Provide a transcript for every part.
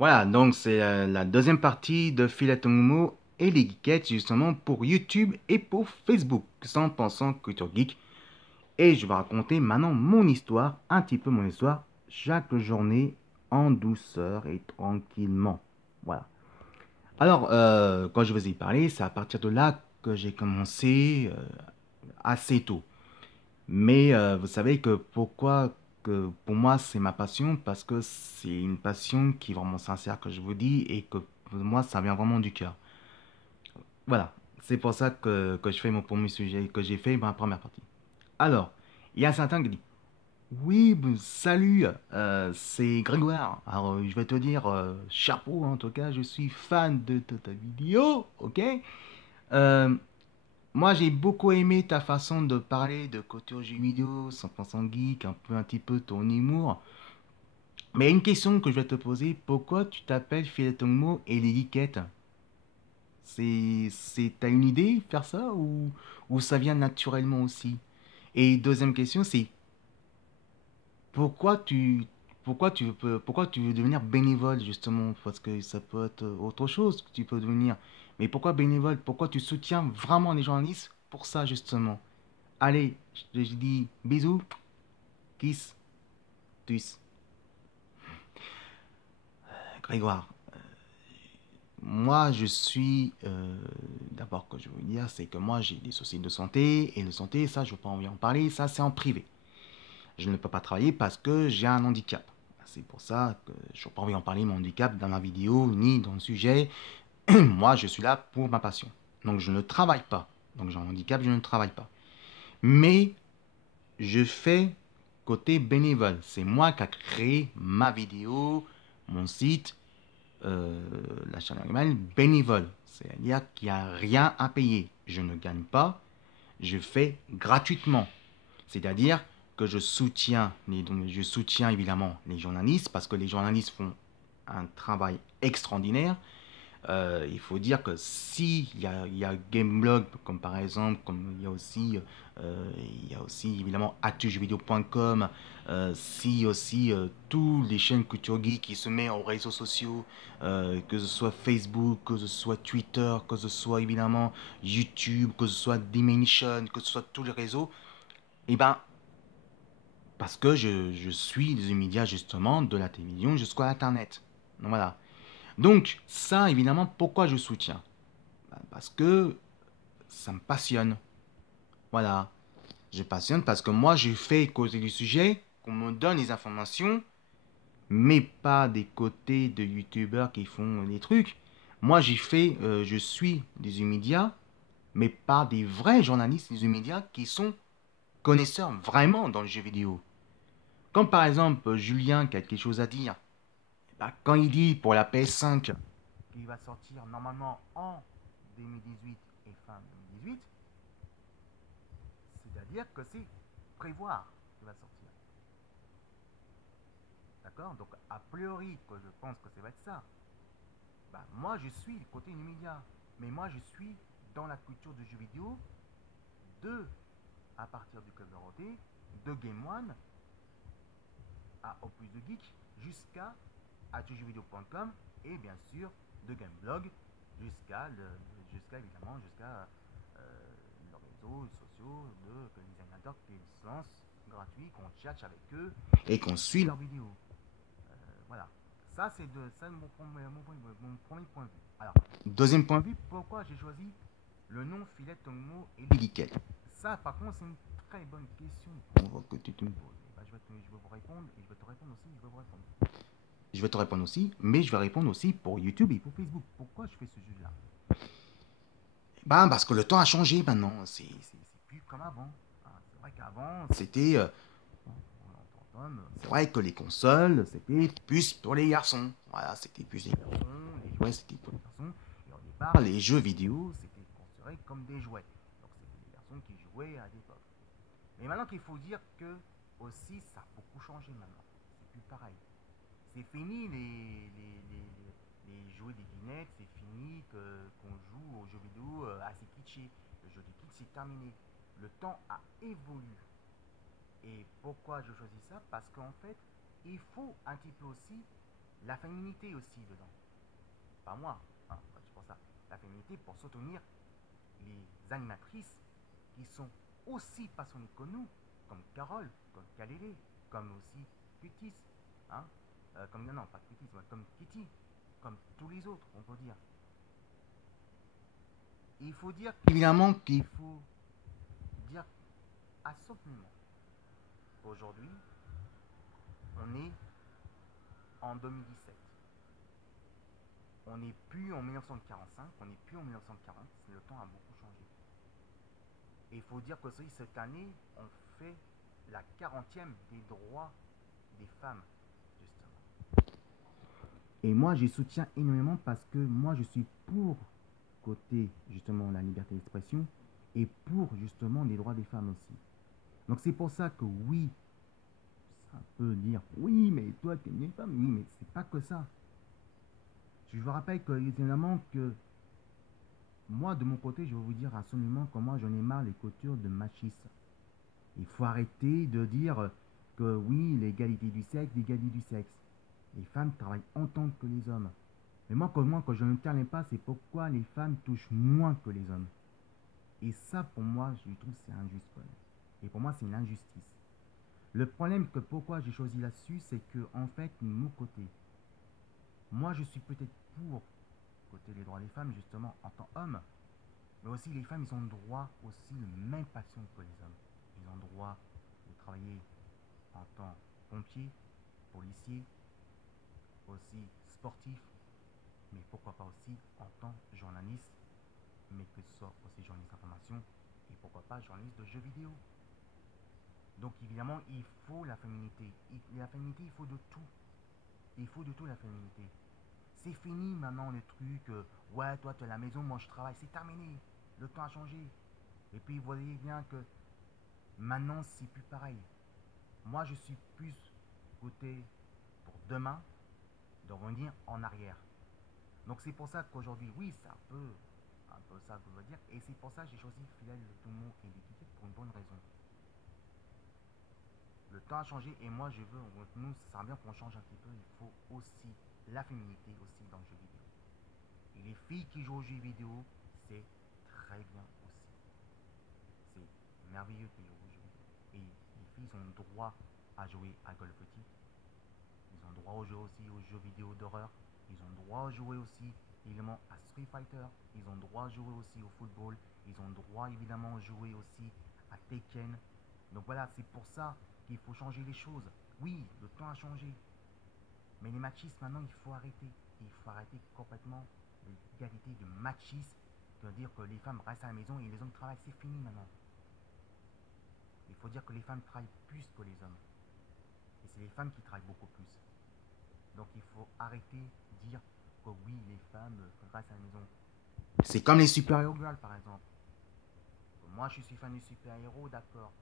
Voilà, donc c'est la deuxième partie de Filet Momo et les geekettes justement pour YouTube et pour Facebook, 100% Culture Geek. Et je vais raconter maintenant mon histoire, un petit peu mon histoire, chaque journée en douceur et tranquillement. Voilà. Alors, quand je vous ai parlé, c'est à partir de là que j'ai commencé assez tôt. Mais vous savez que pourquoi que pour moi c'est ma passion, parce que c'est une passion qui est vraiment sincère que je vous dis et que pour moi ça vient vraiment du cœur. Voilà, c'est pour ça que je fais mon premier sujet, que j'ai fait ma première partie. Alors, il y a certains qui disent, oui, salut, c'est Grégoire. Alors, je vais te dire, chapeau, en tout cas, je suis fan de ta vidéo, ok? Euh, Moi, j'ai beaucoup aimé ta façon de parler de côté aux jeux vidéo, 100% geek, un petit peu ton humour. Mais il y a une question que je vais te poser, pourquoi tu t'appelles Filetonmo et les geekettes? T'as une idée faire ça ou ça vient naturellement aussi? Et deuxième question, c'est pourquoi tu, pourquoi tu veux devenir bénévole justement? Parce que ça peut être autre chose que tu peux devenir. Mais pourquoi bénévole? Pourquoi tu soutiens vraiment les journalistes pour ça justement? Allez, je dis bisous, kiss, tuss. Grégoire, moi je suis. D'abord, que je veux vous dire, c'est que moi j'ai des soucis de santé, et de santé, ça je n'ai pas envie d'en parler, ça c'est en privé. Je ne peux pas travailler parce que j'ai un handicap. C'est pour ça que je n'ai pas envie d'en parler, mon handicap, dans la vidéo, ni dans le sujet. Moi je suis là pour ma passion. Donc je ne travaille pas. Donc j'ai un handicap, je ne travaille pas. Mais je fais côté bénévole. C'est moi qui a créé ma vidéo, mon site, euh, la chaîne animale bénévole. C'est-à-dire qu'il n'y a rien à payer. Je ne gagne pas, je fais gratuitement. C'est-à-dire que je soutiens évidemment les journalistes parce que les journalistes font un travail extraordinaire. Il faut dire que si il y a Gameblog, comme par exemple, comme il y a aussi évidemment actujeuxvideo.com, si aussi toutes les chaînes Culture Geek qui se mettent aux réseaux sociaux, que ce soit Facebook, que ce soit Twitter, que ce soit évidemment YouTube, que ce soit Dimension, que ce soit tous les réseaux, et ben parce que je suis des médias justement de la télévision jusqu'à Internet. Donc voilà. Donc ça évidemment pourquoi je soutiens? Parce que ça me passionne. Voilà. Je passionne parce que moi, je fais causer du sujet, qu'on me donne les informations, mais pas des côtés de youtubeurs qui font des trucs. Moi, je suis des médias, mais pas des vrais journalistes des médias qui sont connaisseurs vraiment dans le jeu vidéo. Comme par exemple Julien qui a quelque chose à dire, bah, quand il dit pour la PS5 qu'il va sortir normalement en 2018 et fin 2018, c'est-à-dire que c'est prévoir qu'il va sortir. D'accord. Donc, a priori, que je pense que ça va être ça. Bah, moi, je suis côté immédiat. Mais moi, je suis dans la culture du jeu vidéo de, à partir du Club Dorothée, de Game One à Opus de Geek jusqu'à atujeuxvideo.com et bien sûr de Gameblog jusqu'à évidemment jusqu'à les réseaux sociaux que les animateurs qui se lancent gratuits, qu'on cherche avec eux et qu'on suit leurs vidéos. Voilà. Ça mon premier point de vue. Alors, deuxième point de vue, pourquoi j'ai choisi le nom Filet Tongmo et les geekettes? Ça, par contre, c'est une très bonne question que tu me poses. Bah, je vais vous répondre et je vais te répondre aussi. Je vais te répondre aussi, mais je vais répondre aussi pour YouTube et pour Facebook. Pourquoi je fais ce jeu-là? Ben, parce que le temps a changé maintenant. C'est plus comme avant. Hein, c'est vrai qu'avant, c'était. C'est vrai que les consoles, c'était plus pour les garçons. Voilà, c'était plus les garçons. Les jouets, c'était pour les garçons. Et au départ, les jeux vidéo, c'était considéré comme des jouets. Donc, c'était les garçons qui jouaient à l'époque. Mais maintenant qu'il faut dire que aussi, ça a beaucoup changé maintenant. C'est plus pareil. C'est fini les jeux des guinettes, c'est fini qu'on joue aux jeux vidéo assez kitschés. Le jeu des kids, c'est terminé. Le temps a évolué. Et pourquoi je choisis ça? Parce qu'en fait, il faut un petit peu aussi la féminité aussi dedans. Pas moi, hein, c'est pour ça. La féminité pour soutenir les animatrices qui sont aussi passionnées que nous, comme Carole, comme Kalélé, comme aussi Cutis, hein, comme non, pas Cutis, mais comme Kitty, comme tous les autres, on peut dire. Il faut dire évidemment qu'il faut dire absolument qu'aujourd'hui, on est en 2017. On n'est plus en 1945, on n'est plus en 1940, le temps a beaucoup changé. Et il faut dire que cette année, on fait la 40e des droits des femmes, justement. Et moi, je soutiens énormément parce que moi, je suis pour côté, justement, la liberté d'expression et pour, justement, les droits des femmes aussi. Donc, c'est pour ça que oui, ça peut dire, oui, mais toi, tu es une femme. Oui, mais c'est pas que ça. Je vous rappelle que, évidemment, que moi, de mon côté, je vais vous dire absolument que moi, j'en ai marre les coutures de machisme. Il faut arrêter de dire que oui, l'égalité du sexe, l'égalité du sexe. Les femmes travaillent autant que les hommes. Mais moi, quand je ne tiens pas, c'est pourquoi les femmes touchent moins que les hommes. Et ça, pour moi, je trouve que c'est injuste. Et pour moi, c'est une injustice. Le problème que pourquoi j'ai choisi là-dessus, c'est que, en fait, de mon côté, moi, je suis peut-être pour côté des droits des femmes, justement, en tant qu'homme. Mais aussi, les femmes, ils ont le droit aussi de même passion que les hommes. Ils ont le droit de travailler en tant que pompier, policier, aussi sportif, mais pourquoi pas aussi en tant que journaliste, mais que ce soit aussi journaliste d'information, et pourquoi pas journaliste de jeux vidéo. Donc évidemment, il faut la féminité. La féminité, il faut de tout. Il faut de tout la féminité. C'est fini maintenant le truc, ouais, toi tu es à la maison, moi je travaille, c'est terminé. Le temps a changé. Et puis vous voyez bien que maintenant c'est plus pareil. Moi je suis plus côté pour demain de revenir en arrière. Donc c'est pour ça qu'aujourd'hui, oui, c'est un peu ça que je veux dire. Et c'est pour ça que j'ai choisi Fidèle Toumont et l'étiquette pour une bonne raison. Le temps a changé et moi je veux, nous, ça sert bien qu'on change un petit peu. Il faut aussi la féminité aussi dans le jeu vidéo. Et les filles qui jouent aux jeux vidéo, c'est très bien aussi. C'est merveilleux qu'ils jouent aux jeux vidéo. Et les filles ont le droit à jouer à Call of Duty. Ils ont le droit de jouer aussi aux jeux vidéo d'horreur. Ils ont le droit de jouer aussi évidemment à Street Fighter. Ils ont le droit de jouer aussi au football. Ils ont le droit évidemment de jouer aussi à Tekken. Donc voilà, c'est pour ça qu'il faut changer les choses. Oui, le temps a changé. Mais les machistes, maintenant, il faut arrêter. Il faut arrêter complètement l'égalité de machisme. C'est-à-dire que les femmes restent à la maison et les hommes travaillent. C'est fini maintenant. Il faut dire que les femmes travaillent plus que les hommes. Et c'est les femmes qui travaillent beaucoup plus. Donc il faut arrêter de dire que oui, les femmes restent à la maison. C'est comme les super-héros girls, par exemple. Moi, je suis fan des super-héros, d'accord.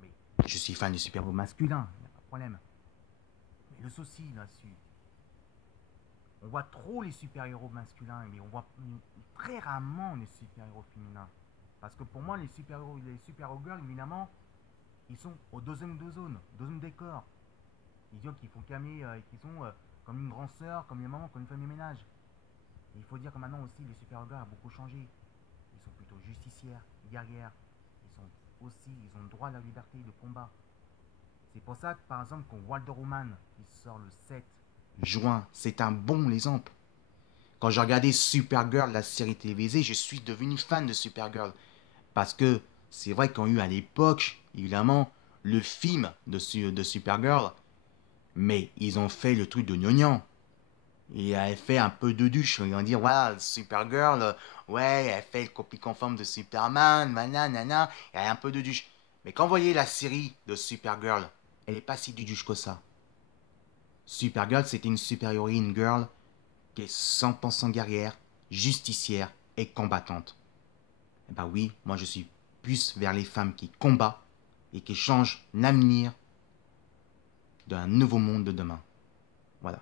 Mais je suis fan des super-héros masculins, il n'y a pas de problème. Mais le souci là-dessus, on voit trop les super-héros masculins, mais on voit très rarement les super-héros féminins. Parce que pour moi, les super-héros girls, évidemment, ils sont au deuxième décor. Ils disent qu'ils font camer, qu'ils sont comme une grande sœur, comme une maman, comme une femme de ménage. Et il faut dire que maintenant aussi, les super-héros ont beaucoup changé. Ils sont plutôt justicières, guerrières. Ils ont le droit à la liberté de combat. C'est pour ça que, par exemple, quand Wonder Woman, qui sort le 7 juin, c'est un bon exemple. Quand j'ai regardé Supergirl, la série télévisée, je suis devenu fan de Supergirl. Parce que c'est vrai qu'on a eu à l'époque, évidemment, le film de Supergirl, mais ils ont fait le truc de gnognan. Et elle fait un peu de douche. Ils vont dire, voilà, Supergirl, ouais, elle fait le copie conforme de Superman, nanana, elle a un peu de douche. Mais quand vous voyez la série de Supergirl, elle n'est pas si du douche que ça. Supergirl, c'était une super-héroïne girl qui est 100% guerrière, justicière et combattante. Et bah oui, moi je suis plus vers les femmes qui combattent et qui changent l'avenir d'un nouveau monde de demain. Voilà.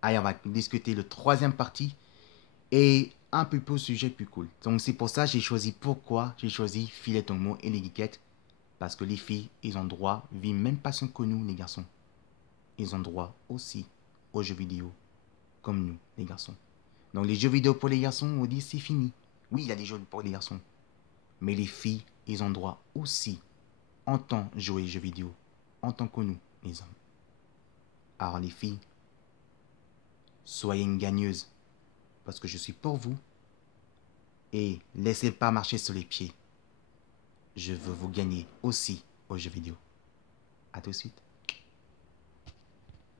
Allez, on va discuter le troisième partie et un peu plus sujet plus cool. Donc c'est pour ça que j'ai choisi pourquoi j'ai choisi Filet Tomo et les geekettes. Parce que les filles, ils ont droit, vivent même passion que nous, les garçons. Ils ont droit aussi aux jeux vidéo comme nous, les garçons. Donc les jeux vidéo pour les garçons, on dit c'est fini. Oui, il y a des jeux pour les garçons. Mais les filles, ils ont droit aussi, en tant jouer aux jeux vidéo, en tant que nous, les hommes. Alors les filles, soyez une gagneuse, parce que je suis pour vous. Et laissez pas marcher sur les pieds. Je veux vous gagner aussi aux jeux vidéo. À tout de suite.